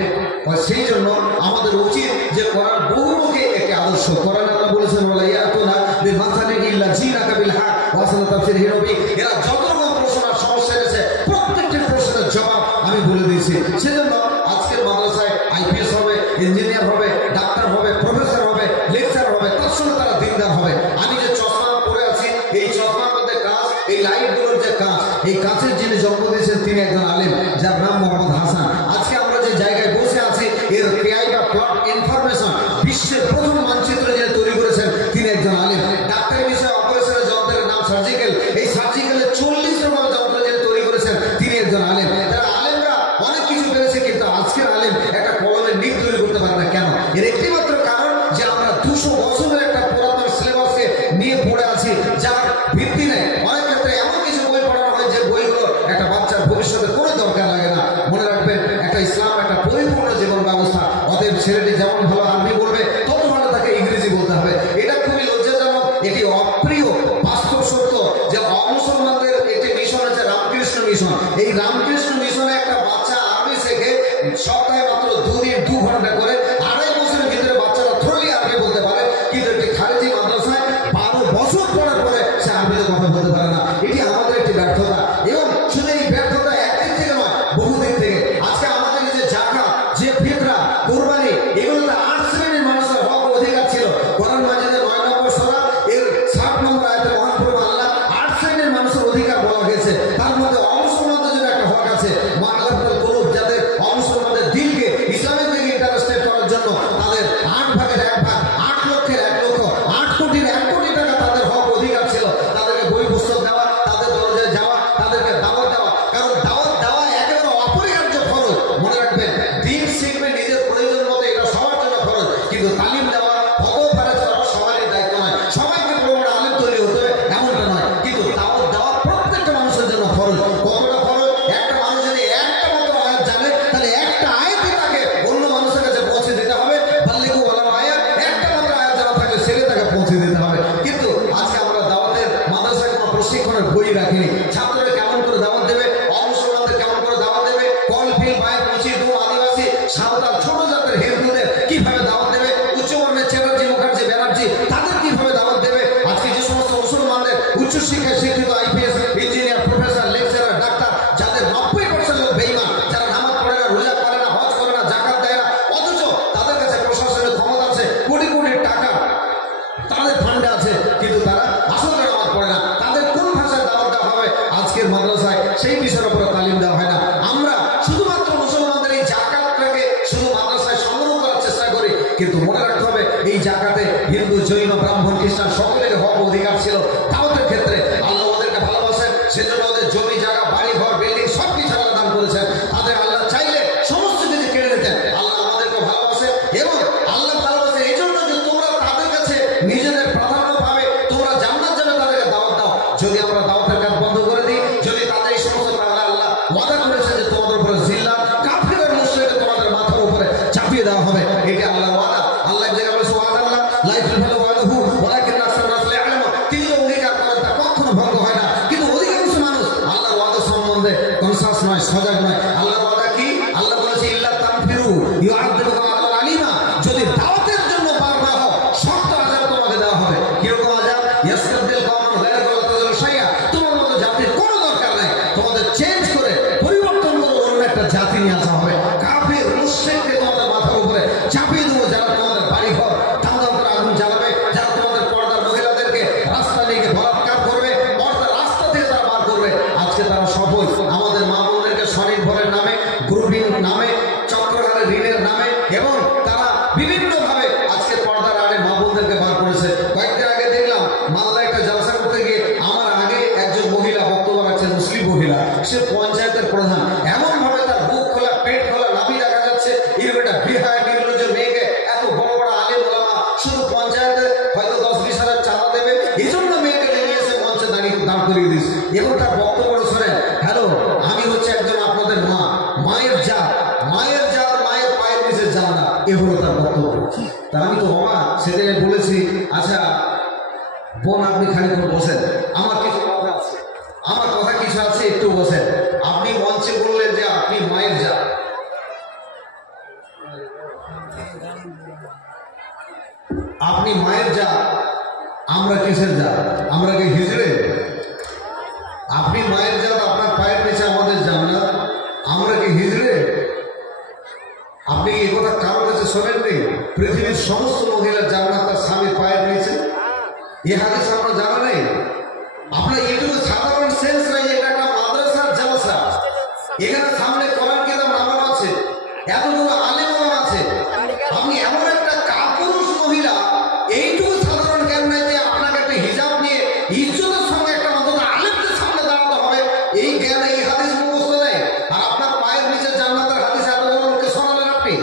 সেই জন্য আমাদের উচিত যে কোরআন বহুমুখী একটি আদর্শ। কোরআন আল্লাহ বলেছেন, ওয়ালা ইয়াতুনা বিমাসালিন ইল্লা জিনাকা বিল হক ওয়া সানা তাফসীর নবী। এরা যত রকম প্রশ্ন আর সমস্যা এনেছে প্রত্যেকটি প্রশ্নের জবাব আমি বলে দিয়েছি। সেজন্য আজকের মাদ্রাসায় আইপিএস হবে, ইঞ্জিনিয়ার হবে, ডাক্তার হবে, প্রফেসর হবে, লেকচার হবে, তার সঙ্গে তারা দিনদার হবে। আমি যে চশমা পরে আছি, এই চশমার মধ্যে কাঁচ, এই লাইটগুলোর যে কাঁচ, এই কাঁচের যিনি জন্ম দিয়েছেন তিনি একজন আলেম, যার নাম মোহাম্মদ হাসান। আজকে আমরা যে জায়গায় বসে আছি, এর পিআই বা প্লট ইনফরমেশন বিশ্বের প্রথম মানচিত্র যিনি তৈরি করেছেন তিনি একজন আলেম। ডাক্তারের বিষয়ে অপারেশনের যন্ত্রের নাম সার্জিক্যাল, এই সার্জিক্যালের 40 রকম যন্ত্র যিনি তৈরি করেছেন তিনি একজন আলেম। তারা আলেমরা অনেক কিছু পেরেছে, কিন্তু আজকের আলেম একটা কলমের নিক তৈরি করতে পারে না। কেন? এর একটিমাত্র কারণ যে আমরা 200 বছরের একটা পুরাতন সিলেবাসকে নিয়ে পড়ে আছি, যার ভিত্তি নেই। অনেক ক্ষেত্রে এমন কিছু বই পড়ানো হয় যে বইগুলো একটা বাচ্চার ভবিষ্যতে কোনো দরকার লাগে না। মনে রাখবেন, একটা ইসলাম একটা পরিপূর্ণ জীবন ব্যবস্থা। অতএব ছেলেটি যেমন ভালো আরবি বলবে, তত ভালো তাকে ইংরেজি বলতে হবে। এটা খুবই লজ্জাজনক, এটি অপ্রিয় বাস্তব সত্য যে অমুসলমানদের একটি মিশন আছে রামকৃষ্ণ মিশন। এই রামকৃষ্ণ মিশনে একটা বাচ্চা আরবি শেখে সপ্তাহে মাত্র 2 দিন 2 ঘন্টা করে, 2.5 বছরের ভিতরে বাচ্চারা থ্রলি আরবি বলতে পারে। কিন্তু একটি খারেজি মাদ্রাসায় 12 বছর পড়ার পরে সে আরবিতে কথা বলতে পারে না। এটি আমাদের একটি ব্যর্থতা, এবং শুধু এই ব্যর্থতা একদিক থেকে নয়, বহু দিক থেকে। আজকে আমাদের যে জাকাত, যে ফিতরা, কুরবানি, এগুলোতে 8 শ্রেণীর মানুষের হক অধিকার ছিল। কোরআন মাজিদের 9 নম্বর সূরা এর 7 নম্বর আয়াতে মহাপ্রভু আল্লাহ 8 শ্রেণীর মানুষের অধিকার বলা গেছে। তার মধ্যে অমুসলমানদের জন্য একটা হক আছে, মাগলাতুল কুলুব, যাদের অমুসলমানদের দিলকে ইসলামের দিকে ইন্টারেস্টেড করার জন্য তাদের 8 ভাগের 1 ভাগ, 8 লক্ষের 1 লক্ষ, 8 কোটির 1 কোটি টাকা তাদের হক অধিকার ছিল। তাদেরকে বই পুস্তক দেওয়া, তাদের দরজায় যাওয়া, তাদেরকে দাওয়াত দেওয়া। কারণ দাওয়াত দেওয়া একেবারে অপরিহার্য ফরজ। মনে রাখবেন, দিন শিখবে নিজের প্রয়োজন মতো, এটা সবার জন্য ফরজ। কিন্তু তালিম দেওয়া, ফতোয়া ফারাজ করা সবারই দায়িত্ব নয়। সবাইকে বড় বড় আলেম তৈরি হতে হবে এমনটা নয়, কিন্তু দাওয়াত দেওয়া প্রত্যেকটা মানুষের জন্য ফরজ। কতটা ফরজ? একটা মানুষ যদি একটা মাত্র আয়াত জানে, তাহলে একটা আয়াতই তাকে অন্য মানুষের কাছে পৌঁছে দিতে হবে। বাল্লিগু ওয়ালাউ আয়াত, একটা মাত্র আয়াত জানা থাকলে সেটা তাকে পৌঁছে দিতে হবে। কিন্তু আজকে আমরা দাওয়াতের মাদ্রাসায় কোনো প্রশিক্ষণের বই রাখিনি। ছাত্ররা কেমন করে দাওয়াত দেবে, অমুসলমানদের কেমন করে দাওয়াত দেবে, কলফিল, বায়ের, মুচি, ডুম, আদিবাসী, সাঁওতাল, ছোট জাতের হিন্দুদের কিভাবে দাওয়াত দেবে, উচ্চবর্ণের চ্যাটার্জি, মুখার্জি, ব্যানার্জি, তাদের কিভাবে দাওয়াত দেবে। আজকে যে সমস্ত মুসলমানদের উচ্চশিক্ষায় শিক্ষিত IPS, engineer, professor, lecturer, doctor, যাদের 90% লোক বেঈমান, যারা নামাজ পড়ে না, রোজা করে না, হজ করে না, যাকাত দেয় না, অথচ তাদের কাছে প্রশাসনের ক্ষমতা আছে, কোটি কোটি টাকা তাদের ফান্ডে আছে, কিন্তু তারা আসলে নামাজ পড়ে না। তাদের কোন ভাষায় দাওয়াত দেওয়া হবে? আজকের মাদ্রাসায় সেই বিষয়ের উপরে তালিম দেওয়া হয় না। আমরা শুধুমাত্র মুসলমানদের এই জাকাতটাকে শুধু মাদ্রাসায় সংগ্রহ করার চেষ্টা করি, কিন্তু মনে রাখতে হবে এই জাকাতে হিন্দু, জৈন, ব্রাহ্মণ, খ্রিস্টান সকলের হক অধিকার ছিল দাওয়াতের ক্ষেত্রে। আল্লাহ ওদেরকে ভালোবাসেন, সেজন্য ওদের জমি জায়গা বাড়ি ঘর বিল্ডিং সব কিছু আল্লাহ দান করেছেন। তাদের আল্লাহ চাইলে সমস্ত কিছু কেড়ে নিতেন। আল্লাহ আমাদেরকে ভালোবাসে এবং আল্লাহ ভালোবাসে এই জন্য যে তোমরা তাদের কাছে নিজেদের প্রাধান্য পাবে, তোমরা জান্নাত যাবে, তাদেরকে দাওয়াত দাও। যদি আমরা দাওয়াতের কাজ বন্ধ করে দিই, যদি তাদের এই সমস্ত তাহলে আল্লাহ ওয়াদা করেছে যে তোমাদের উপরে জিল্লাত কাফির আর মুশরিক তোমাদের মাথার উপরে চাপিয়ে দেওয়া হবে। এটা আল্লাহর ওয়াদা। আল্লাহ এক জায়গায় বলেছে ওয়াদাল্লাহ লা ইউখলিফু ওয়াদাহু ওয়ালাকিন্না আকসারান নাস লা ইয়ালামুন। তিনি অঙ্গীকার করেন তা কখনো ভঙ্গ হয় না, কিন্তু অধিকাংশ মানুষ আল্লাহর ওয়াদা সম্বন্ধে কনসাস নয়, সজাগ নয়। আল্লাহর ওয়াদা কি? আল্লাহ বলেছে ইল্লা তানফিরু ইউআযিবুকুম আযাবান আলীমা। যদি দাওয়াতের জন্য বার না হও, শক্ত আযাব তোমাকে দেওয়া হবে। কিরকম আযাব? ইয়াসতাবদিল কওমান গায়রাকুম ওয়া তাযিলু শাইআ। তোমার মতো জাতির কোনো দরকার নাই, তোমাদের চেঞ্জ করে পরিবর্তন করে অন্য একটা জাতি নিয়ে আসা হবে। কাফির মুশরিককে তোমাদের মাথার উপরে চাপিয়ে দেবো, যারা তোমাদের বাড়ি ঘর দাম দাম করে আগুন জ্বালাবে, যারা তোমাদের পর্দার মহিলাদেরকে রাস্তা নিয়ে বলাৎকার করবে, পর্দার রাস্তা থেকে তারা বার করবে। আজকে তারা সফল। আমাদের মা বোনদেরকে স্বনির্ভরের নামে, গ্রুপিং নামে, চক্রধারে ঋণের নামে এবং তারা বিভিন্নভাবে আজকে পর্দার আড়ে মা বোনদেরকে বার করেছে। কয়েকদিন আগে দেখলাম মালদা একটা জলসা করতে গিয়ে আমার আগে একজন মহিলা বক্তব্য রাখছে, মুসলিম মহিলা, সে পঞ্চায়েতের প্রধান। এমন ভাবে তার বুক খোলা, পেট খোলা, নাভি দেখা যাচ্ছে। এরকম একটা বিহায় নির্লজ্জ মেয়েকে এত বড় বড় আলেম ওলামা শুধু পঞ্চায়েতে হয়তো 10-20 হাজার চাঁদা দেবে, এই জন্য মেয়েকে নিয়ে এসে মঞ্চে দাঁড় করিয়ে দিস। এবং তার বক্তব্য শোনেন, হ্যালো, আমি হচ্ছে একজন আপনাদের মা, মায়ের জাত, মায়ের জাত, মায়ের পায়ের নিচে যাও না, এ হলো তার বক্তব্য। তা আমি তো অবাক। সেদিনে বলেছি, আচ্ছা বোন আপনি খানিকক্ষণ বসেন, আমার কিছু কথা আছে, আমার কথা কিছু আছে, একটু বসেন। আপনি মঞ্চে বললেন যে আপনি মায়ের জাত, আপনি মায়ের জাত, আমরা কিসের জাত? আমরা কি হিজড়ে? আপনি মায়ের জাত, আপনার পায়ের নিচে আমাদের জান্নাত, আমরা কি হিজড়ে? আপনি কি কথা কারোর কাছে শোনেননি? পৃথিবীর সমস্ত মহিলার জান্নাত তার স্বামীর পায়ের নিচে। এই হাদিস আমরা জানা নেই। আপনার এটুকু সাধারণ সেন্স নাই। এটা একটা মাদ্রাসার জালসা, এখানে সামনে কোরআন কিতাব নামানো আছে, এতগুলো আলেম ওলামা আছে। আপনি এমন একটা কাপুরুষ মহিলা, এইটুকু সাধারণ জ্ঞান নাই যে আপনাকে একটা হিজাব নিয়ে ইজ্জতের সঙ্গে একটা অন্তত আলেমদের সামনে দাঁড়াতে হবে, এই জ্ঞান এই হাদিস মুখস্থ নেই। আর আপনার পায়ের নিচে জান্নাতের হাদিস এত বড় লোককে শোনালেন আপনি।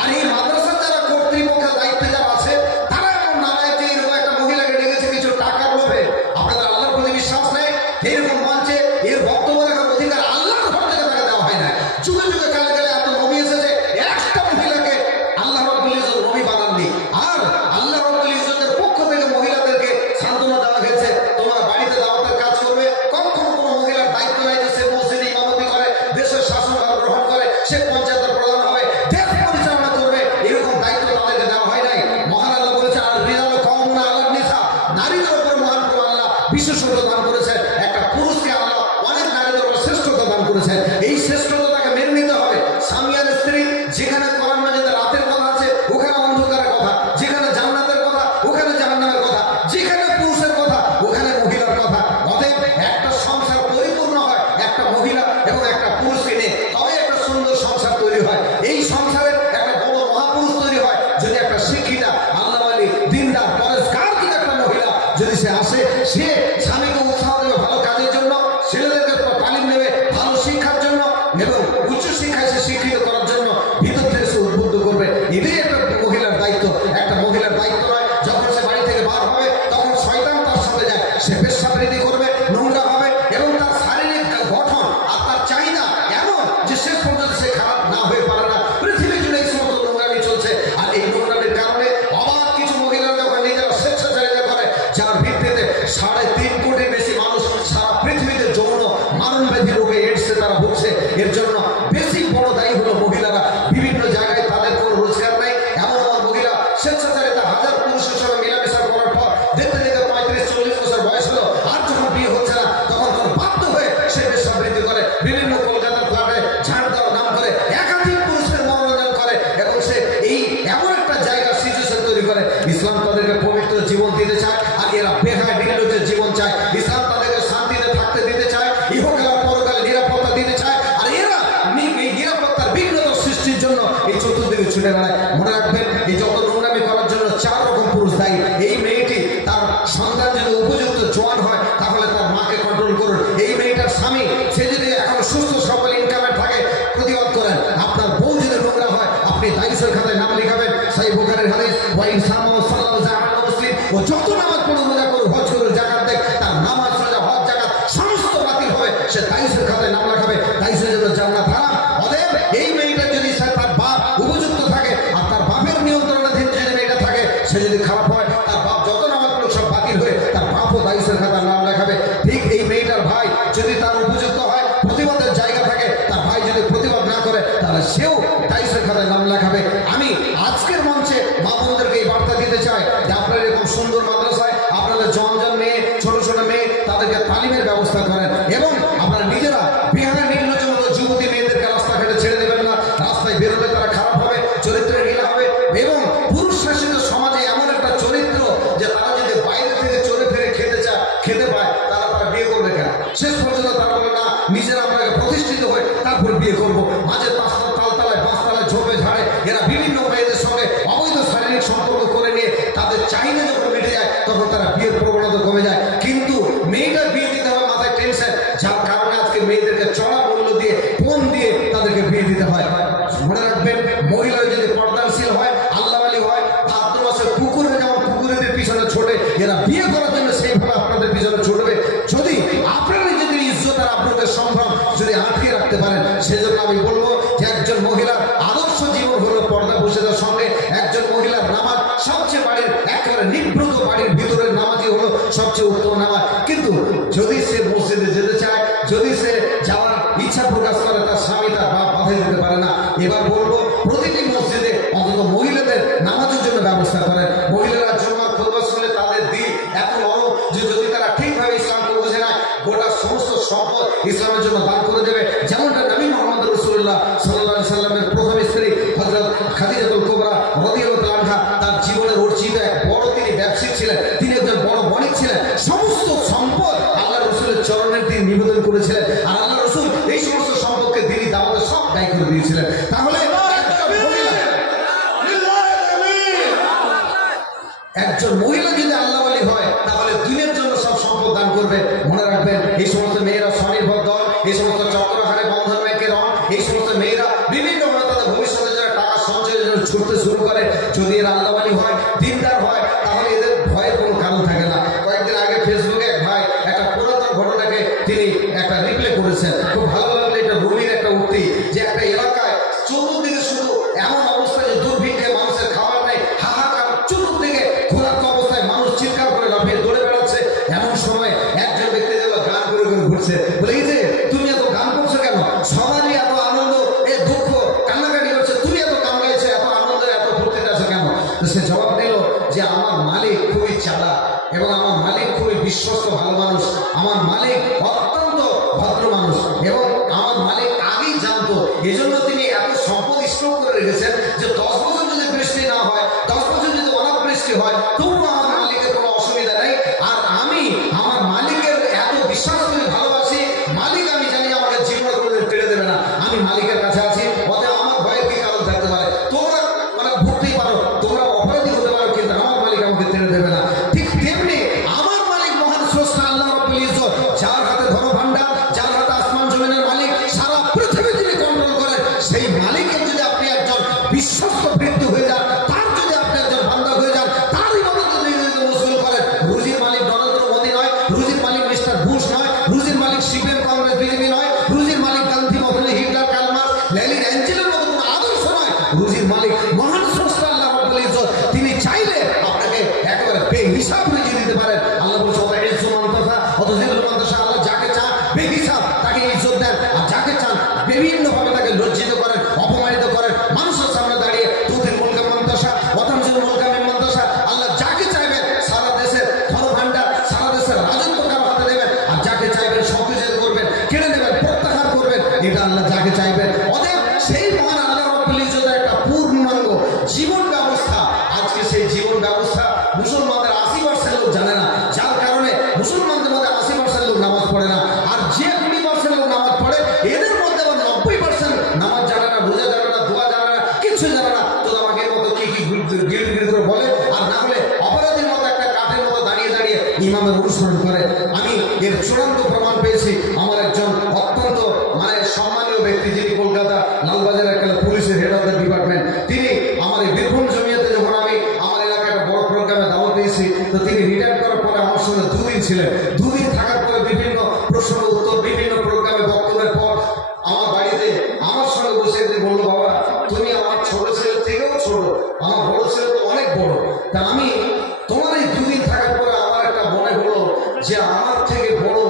আর এই মাদ্রাসার যারা কর্তৃপক্ষের দায়িত্বে যারা আছে, তারা এমন নামায় যে এরকম একটা মহিলাকে ডেকেছে কিছু টাকার লোভে। আপনাদের আল্লাহর প্রতি বিশ্বাস নেই? এইরকম মঞ্চে এর বক্তব্য রাখার অধিকার আল্লাহর ঘর থেকে তাকে দেওয়া হয় না। যুগে যুগে কালে কালে এত নবী এসেছে, একটা মহিলাকে আল্লাহ রাব্বুল ইজ্জত নবী বানাননি। আর আল্লাহ রাব্বুল ইজ্জতের পক্ষ থেকে মহিলাদেরকে সান্ত্বনা দেওয়া হয়েছে, তোমরা বাড়িতে দাওয়াতের কাজ করবে। কখনো কোনো মহিলার দায়িত্ব নাই যে সে মসজিদে ইমামতি করে, দেশের শাসনভার গ্রহণ করে, সে পঞ্চায়েতের প্রধান হবে, দেশ পরিচালনা করবে, এরকম দায়িত্ব তাদেরকে দেওয়া হয় নাই। মহান আল্লাহ বলেছে আর রিজাল কওমুন আলান নিসা, নারীদের উপর মহান করে আল্লাহ বিশেষত্ব দান করেছে। একটা পুরুষকে আল্লাহ অনেক নারীদের উপর শ্রেষ্ঠত্ব দান করেছে। এই শ্রেষ্ঠত্ব তাকে মেনে নিতে হবে। স্বামী আর স্ত্রী, যেখানে কোরআন মাজিদে রাতের কথা আছে ওখানে অন্ধকারের কথা, যেখানে জান্নাতের কথা ওখানে জাহান্নামের কথা, যেখানে পুরুষের কথা ওখানে মহিলার কথা। অতএব একটা সংসার পরিপূর্ণ হয় একটা মহিলা এবং একটা পুরুষকে নিয়ে, তবে একটা সুন্দর সংসার তৈরি হয়। এই সংসারে একটা বড় মহাপুরুষ তৈরি হয় যদি একটা শিক্ষিতা, আল্লাহওয়ালি, দিনদার, পরেশগার দিকে একটা মহিলা যদি সে আসে, সে স্বামীকে উৎসাহ দেবে ভালো কাজের জন্য, ছেলেদেরকে তালিম দেবে ভালো শিক্ষার জন্য এবং উচ্চ শিক্ষায় সে শিক্ষিত করার জন্য ভিতর থেকে সে উদ্বুদ্ধ করবে। এটাই একটা মহিলার দায়িত্ব। একটা মহিলার দায়িত্ব নয় যখন সে বাড়ি থেকে বার হবে তখন শয়তান তার সাথে যায়, সে পেশাবৃত্তি করবে, নোংরা হবে এবং তার শারীরিক গঠন আর তার চাহিদা এমন যে শেষ পর্যন্ত সে খারাপ না হয়ে পারে না। পৃথিবী জুড়ে এই সমস্ত নোংরামি চলছে। আর এই নোংরামির কারণে অবাধ কিছু মহিলারা যখন নিজেরা স্বেচ্ছাচারিতা করে, যার ভিত্তিতে 3.5 কোটির বেশি মানুষ সারা পৃথিবীতে যৌন মারণব্যাধি রোগে এডসে তারা ভুগছে। এর জন্য বেশি বড় দায়ী হলো মহিলারা। বিভিন্ন জায়গায় তাদের কোনো রোজগার নাই, এমন আমার মহিলা স্বেচ্ছাচারিতা হাজার পুরুষের সঙ্গে মেলামেশা করার পর দেখতে দেখতে 35-40 বছর বয়স হলো, আর যখন বিয়ে হচ্ছে না তখন বাধ্য হয়ে সে বেশ্যাবৃত্তি করে, বিভিন্ন কলকাতার ফ্ল্যাটে ঝাড় দেওয়ার নাম করে একাধিক পুরুষের মনোরঞ্জন করে এবং সে এই এমন একটা জায়গা সিচুয়েশন তৈরি করে। ইসলাম তাদেরকে পবিত্র জীবন দিতে চায় আর এরা বেহায় নির্লজ্জের জীবন চায়। ইসলাম তাদেরকে শান্তিতে থাকতে দিতে চায়, ইহকাল আর পরকালে নিরাপত্তা দিতে চায়, আর এরা এই নিরাপত্তার বিঘ্নতা সৃষ্টির জন্য এই চতুর্দিকে ছুটে বেড়ায়। মনে রাখবেন, এই যত নোংরামি করার জন্য 4 রকম পুরুষ পুরুষ দায়ী। এই মেয়েটি তার সন্তান যদি উপযুক্ত জোয়ান হয় তাহলে তার মাকে কন্ট্রোল করুন। এই মেয়েটার স্বামী সে যদি এখন সুস্থ সবল ইনকামে থাকে প্রতিবাদ করেন। আপনার বউ যদি নোংরা হয় আপনি দায়িত্বের খাতায় নাম লিখাবেন। সেই বুখারীর হাদিস ওয়াইন সামা সাল্লাল্লাহু আলাইহি মুসলিম ও যত নামাজ পড়ে রোজা করে হজ করে জাকাত দেয় তার নামাজ রোজা হজ জাকাত সমস্ত বাতিল হবে। সে দায়িত্বের খাতায় নাম লেখাবে, দায়িত্বের জন্য জান্নাত হারাম। অতএব এই মেয়েটা যদি তার বাপ উপযুক্ত থাকে আর তার বাপের নিয়ন্ত্রণাধীন যদি মেয়েটা থাকে, সে যদি খারাপ হয় তার বাপ যত নামাজ পড়ুক সব বাতিল হয়ে তার বাপও দায়িত্বের খাতায় নাম লেখাবে। ঠিক এই মেয়েটার ভাই যদি তার উপযুক্ত হয় প্রতিবাদের জায়গা থাকে, তার ভাই যদি প্রতিবাদ না করে তাহলে সেও দায়িত্বের খাতায় নাম লেখাবে। আমি আজকের মঞ্চে মা বোনদেরকে এই বার্তা দিতে চাই যে আপনারা এরকম সুন্দর মাদ্রাসায় আপনাদের জন মেয়ে ছোট ছোট মেয়ে তাদেরকে তালিমের ব্যবস্থা করেন এবং আপনারা নিজেরা বিহারের নির্লজ্জের মতো যুবতী মেয়েদেরকে রাস্তাঘাটে ছেড়ে দেবেন না। রাস্তায় বেরোলে তারা খারাপ হবে, চরিত্রহীন হবে এবং পুরুষ শাসিত সমাজে এমন একটা চরিত্র যে তারা যদি বাইরে থেকে চলে ফিরে খেতে পায় তারা বিয়ে করবে কেন? শেষ পর্যন্ত তারা বলে না নিজেরা আপনাকে প্রতিষ্ঠিত হয়ে তারপর বিয়ে করবো। মাঝে তালতলায় পাঁচতলায় ঝোপে ঝাড়ে এরা বিভিন্ন মেয়েদের সঙ্গে অবৈধ শারীরিক সম্পর্ক করে নিয়ে তাদের চাহিদা যখন মিটে যায় তখন তারা বিয়ের প্রবণতা কমে যায়। কিন্তু মেয়েটা বিয়ে দিতে হবে মাথায় টেনশন, যার কারণে আজকে মেয়েদেরকে চড়া মূল্য দিয়ে ফোন দিয়ে তাদেরকে বিয়ে দিতে হয়। মনে রাখবেন, মহিলা যদি পর্দাশীল হয় আল্লাহওয়ালি হয় ভাদ্র মাসে কুকুরে যেমন কুকুরেদের পিছনে ছোটে এরা বিয়ে করার জন্য সেইভাবে আপনাদের পিছনে ছুটবে। যদি আপনারা নিজেদের ইজ্জত আর আপনাদের সম্ভ্রম যদি আটকে রাখতে পারেন, সেজন্য আমি বলবো যে একজন মহিলার আদর্শ জীবন হলো পর্দা পুরুষের সঙ্গে। একজন মহিলার নামাজ সবচেয়ে বাড়ির একেবারে নিভৃত বাড়ির ভিতরের নামাজই হলো সবচেয়ে উত্তম নামাজ। কিন্তু যদি সে মসজিদে যেতে চায়, যদি সে যাওয়ার ইচ্ছা প্রকাশ করে, তার স্বামী তার বাপ বাধা দিতে পারে না। এবার বলবো প্রতিটি মসজিদে অন্তত মহিলাদের নামাজের জন্য ব্যবস্থা করেন। মহিলারা জুমার খুতবা শুনলে তাদের দিল এত বড় যে যদি তারা ঠিকভাবে ইসলামকে বুঝে নেয় গোটা সমস্ত সম্পদ ইসলামের জন্য দান করে দেবে। যেমনটা নবী মুহাম্মদ রাসূলুল্লাহ সাল্লাল্লাহু আলাইহি সাল্লামের প্রথম স্ত্রী হযরত খাদিজাতুল কুবরা রাদিয়াল্লাহু আনহা তার জীবনের অর্জিত এক বড় তিনি ব্যবসায়ী ছিলেন, তিনি একজন বড় বণিক ছিলেন। সমস্ত সম্পদ আল্লাহ রাসূলের চরণে তিনি নিবেদন করেছিলেন আর আল্লাহ রাসূল এই সমস্ত সম্পদকে তিনি দাওয়াতে সব ব্যয় করে দিয়েছিলেন। তাহলে একজন মহিলা যদি আল্লাহওয়ালি হয় তাহলে দিনের জন্য সব সম্পদ দান করবে। মনে রাখবেন, এই সমস্ত মেয়েরা স্বনির্ভর দল, এই সমস্ত চক্রহারে বন্ধন ব্যাংকের রং, এই সমস্ত মেয়েরা বিভিন্নভাবে তাদের ভবিষ্যতের জন্য টাকা সঞ্চয়ের জন্য ছুটতে শুরু করে। যদি এরা আল্লাহওয়ালি হয়, দিনদার হয়, তাহলে এদের ভয়ের কোনো কারণ থাকে না। কয়েকদিন আগে ফেসবুকে এক ভাই একটা পুরাতন ঘটনাকে তিনি একটা রিপ্লে করেছেন, খুব ভালো লাগলো। এটা রুমির একটা উক্তি যে একটা এলাকায় চতুর্দিকে শুধু এমন অবস্থা যে দুর্ভিক্ষে মানুষের খাবার নেই, হাহাকার, চতুর্দিকে ক্ষুধার্ত অবস্থায় মানুষ চিৎকার করে লাফিয়ে দৌড়ে বেড়াচ্ছে। এমন সময় একজন ব্যক্তি দেখলো গান করে করে ঘুরছে, বলে এই যে তুমি এত গান করছো কেন? সবারই এত আনন্দ, এ দুঃখ কান্নাকাটি করছে, তুমি এত গান গাইছো, এত আনন্দ, এত ফুর্তিতে আছো কেন? সে জবাব দিল যে আমার মালিক খুবই চালাক এবং আমার মালিক খুবই বিশ্বস্ত ভালো মানুষ, আমার মালিক অত্যন্ত ভদ্র মানুষ এবং আমার মালিক আগেই জানতো, এজন্য তিনি এত সম্পদ স্টক করে রেখেছেন যে 10 বছর যদি বৃষ্টি না হয়, 10 বছর যদি অনাবৃষ্টি হয়, তবুও আমার মালিকের কোনো অসুবিধা নেই। আর আমি আমার মালিকের এত বিশ্বাস করে ভালোবাসি, মালিক আমি জানি আমাকে জীবনে কোনোদিন টেনে দেবে না। আমি মালিকের কাছে আছি, অতএব আমার ভয়ের কি কারণ থাকতে পারে? তোমরা ভুগতেই পারো, তোমরা অপরাধী হতে পারো, কিন্তু আমার মালিক আমাকে টেনে দেবে না। ঠিক তেমনি আমার মালিক মহান স্রষ্টা আল্লাহ রাব্বুল ইজ্জত, যার হাতে ধনভাণ্ডার, যার হাতে আসমান জমিনের মালিক, সারা পৃথিবী যিনি কন্ট্রোল করেন, সেই মালিকের যদি আপনি একজন বিশ্বস্ত বৃত্ত হয়ে যান, তার যদি আপনি একজন বান্দা হয়ে যান, তার ইবাদত যদি মশগুল করেন, রুজির মালিক নরেন্দ্র মোদী নয়, রুজির মালিক মিস্টার বুশ নয়, রুজির মালিক সিপিএম কংগ্রেস বিজেপি নয়, রুজির মালিক Gandhi Mohammad Hitler Karl Marx Lenin অ্যাঞ্জেলের মতো কোনো আদর্শ নয়। রুজির মালিক মহান স্রষ্টা আল্লাহ রাব্বুল ইজ্জত, তিনি চাইলে আপনাকে একেবারে বেহিসাব রুজি দিতে পারেন। আল্লাহ বলছে ওয়া ইজ্জু মান তাশা ওয়া তুযিল্লু মান তাশা, আল্লাহ যাকে চান বেহিসাব তাকে ইজ্জত দেন আর যাকে চান বিভিন্নভাবে তাকে লজ্জিত করেন, অপমানিত করেন। মানুষের সামনে দাঁড়িয়ে তুতিল মুলকা মান তাশা ওয়া তানজিলুল মুলকা মিম্মান তাশা, আল্লাহ যাকে চাইবেন সারা দেশের ধনভাণ্ডার, সারা দেশের রাজত্ব কারো হাতে দেবেন আর যাকে চাইবেন সবকিছু করবেন, কেড়ে নেবেন, প্রত্যাহার করবেন, এটা আল্লাহ যাকে চাইবেন। অতএব সেই মহান আল্লাহ রাব্বুল ইজ্জতের একটা পূর্ণাঙ্গ জীবন ব্যবস্থা, আজকে সেই জীবন ব্যবস্থা মুসলমানদের 80% লোক জানে না, যার কারণে মুসলমানদের মধ্যে 80% লোক নামাজ পড়ে না। আর যে 20% লোক নামাজ পড়ে, এদের মধ্যে আবার 90% নামাজ জানে না, রোজা জানে না, দোয়া জানে না, কিছু জানে না। তো আমাকে মতো কি কি গিড় গিড় করে বলে আর না হলে অপরাধ ইমামের অনুসরণ করে। আমি এর চূড়ান্ত প্রমাণ পেয়েছি আমার একজন অত্যন্ত সম্মানীয় ব্যক্তি, যিনি কলকাতা লালবাজারের একটা পুলিশের হেড অফ দ্য ডিপার্টমেন্ট। তিনি আমার এই বীরভূম জমিয়াতে যখন আমি আমার এলাকায় একটা বড় প্রোগ্রামে দাওয়াত দিয়েছি, তো তিনি রিটায়ার করার পরে আমার সঙ্গে 2 দিন ছিলেন। 2 দিন থাকার পরে বিভিন্ন প্রশ্ন উত্তর, বিভিন্ন প্রোগ্রামে বক্তব্যের পর আমার বাড়িতে আমার সঙ্গে বসে তিনি বললো, বাবা তুমি আমার ছোট ছেলের থেকেও ছোট, আমার বড় ছেলে তো অনেক বড়, তা আমি তোমার এই 2 দিন থাকার পরে আমার একটা মনে হলো যে আমার থেকে বড়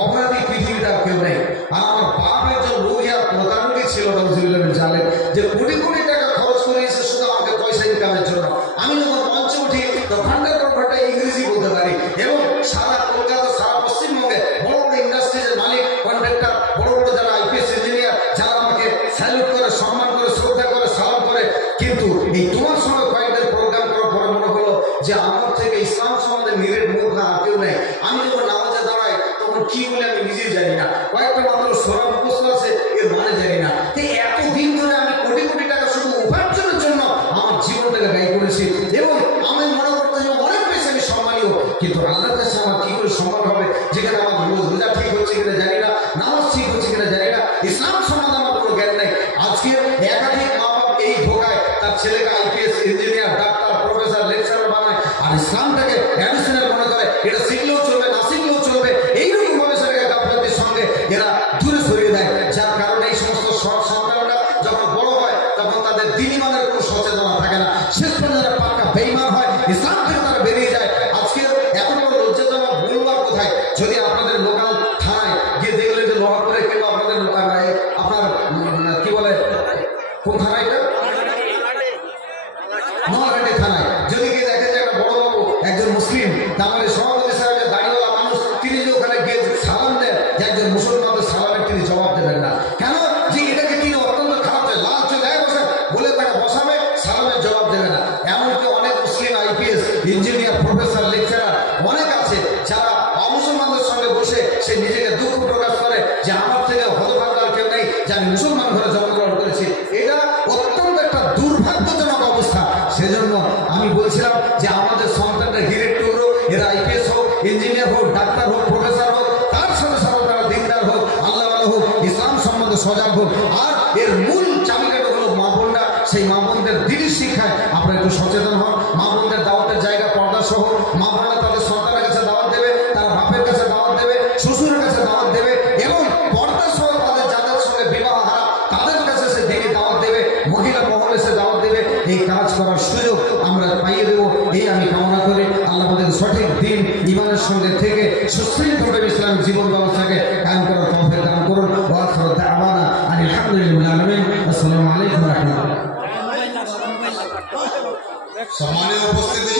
অপরাধী পৃথিবীতে আর কেউ নেই। আর আমার বাপ একজন লোহিয়া প্রতারণী ছিল, জানেন, যে কোটি কোটি টাকা খরচ করিয়েছে শুধু আমাকে পয়সা ইনকামের জন্য। আমি যখন মঞ্চে উঠি তো ঘন্টার পর ঘন্টা ইংরেজি বলতে পারি, এবং সারা কলকাতা, সারা পশ্চিমবঙ্গে বড় বড় ইন্ডাস্ট্রিজের মালিক, কন্ট্রাক্টর, বড় বড় যারা আইপিএস ইঞ্জিনিয়ার, যারা আমাকে স্যালুট করে, সম্মান করে, শ্রদ্ধা করে, সালাম করে। কিন্তু এই তোমার সঙ্গে কয়েকদিন প্রোগ্রাম করার পরে মনে হলো যে আমার থেকে ইসলাম সম্বন্ধে নিরেট মূর্খা আর কেউ নেই। আমি যখন নামাজে দাঁড়াই তখন কি বলে আমি নিজেই জানি না, কয়েকটা মাত্র সোরা মুখস্থ আছে, এর মানে জানি না। এতদিন ধরে আমি কোটি কোটি টাকা শুধু উপার্জনের জন্য আমার জীবনটাকে ব্যয় করেছি, এবং আমি মনে করতে যে অনেক বেশি আমি সম্মানীয়। কিন্তু আল্লাহর কাছে আমার কি করে সম্মান হবে, যেখানে আমার রোজা ঠিক হচ্ছে কিনা জানি না, নামাজ ঠিক হচ্ছে কিনা জানি না, ইসলাম সম্বন্ধে আমার কোনো জ্ঞান নেই। আজকে একাধিক মা বাপ এই ধোকায় তার ছেলেকে IPS engineer, doctor, professor, lecturer বানায়, আর ইসলামটাকে অ্যাডিশনাল মনে করে, এটা শিখলেও চলবে, না শিখলেও চলবে, এইরকম ভাবে সেটাকে গাফলতির সঙ্গে এরা দূরে সরিয়ে দেয়। যার কারণে এই সমস্ত সন্তানরা যখন বড় হয় তখন তাদের দ্বীনি মানের কোনো সচেতনতা থাকে না, শেষ পর্যন্ত পাক্কা বেঈমান হয়, ইসলাম থেকে তারা বেরিয়ে যায়। আজকে এত বড় লজ্জাজনক ভুলবার কোথায়? যদি আপনাদের লোকাল থানায় গিয়ে দেখলেন যে লোহাপুরে কিংবা আপনাদের আপনার কি বলে কোন থানা, এটা নোয়াখালী থানায় যদি গিয়ে দেখেন যে একটা বড় বাবু একজন মুসলিম, তাহলে সভাপতি সাহেবের দাঁড়িয়েওয়ালা মানুষ, তিনি যে ওখানে গিয়ে সালাম দেন, যে একজন মুসলমানদের সালামের তিনি জবাব দেবেন না। কেন? যে এটাকে তিনি অত্যন্ত খারাপ, লাল চোদায় বসে বলে তাকে বসাবে, সালামের জবাব দেবে না। এমনকি অনেক মুসলিম আইপিএস ইঞ্জিনিয়ার, প্রফেসর, লেকচারার অনেক আছে যারা অমুসলমানদের সঙ্গে বসে সে নিজেকে দুঃখ প্রকাশ করে যে আমার থেকে হতভাগ্যার কেউ নেই, যে আমি মুসলমান ঘরে জন্মগ্রহণ করেছি। এটা অত্যন্ত একটা দুর্ভাগ্যজনক অবস্থা। সেজন্য আমি বলছিলাম যে আমাদের সন্তানরা হিরের টুকরো, এরা আইপিএস হোক, ইঞ্জিনিয়ার হোক, ডাক্তার হোক, প্রফেসর হোক, তার সাথে সাথে তারা দিনদার হোক, আল্লাহওয়ালা হোক, ইসলাম সম্বন্ধে সজাগ হোক। আর এর মূল চাবিকাঠি হলো মা বোনরা। সেই মা বোনদের দিনের শিক্ষায় আপনারা একটু সচেতন হন। মা বোনদের দাওয়াতের জায়গা পর্দা সহ, মা বোনরা তাদের সন্তানের কাছে দাওয়াত দেবে, তারা বাপের কাছে দাওয়াত দেবে, শ্বশুরের কাছে দাওয়াত দেবে, এবং পর্দা সহ তাদের যাদের সঙ্গে বিবাহ হারা তাদের কাছে সে দিনে দাওয়াত দেবে, মহিলা মহলে সে দাওয়াত দেবে। এই কাজ করার সুযোগ আমরা পাইয়ে দেবো, এই আমি কামনা করি। আল্লাহ আমাদের সঠিক দিন ইমানের সঙ্গে থেকে সুশৃঙ্খলভাবে ইসলামিক জীবন ব্যবস্থাকে কায়েম করার তৌফিক দান করুন। ওয়া আখিরু দাওয়ানা আনিল হামদুলিল্লাহি আলামিন। আসসালামু আলাইকুম ওয়া রাহমাতুল্লাহ। সম্মানীয় উপস্থিতি,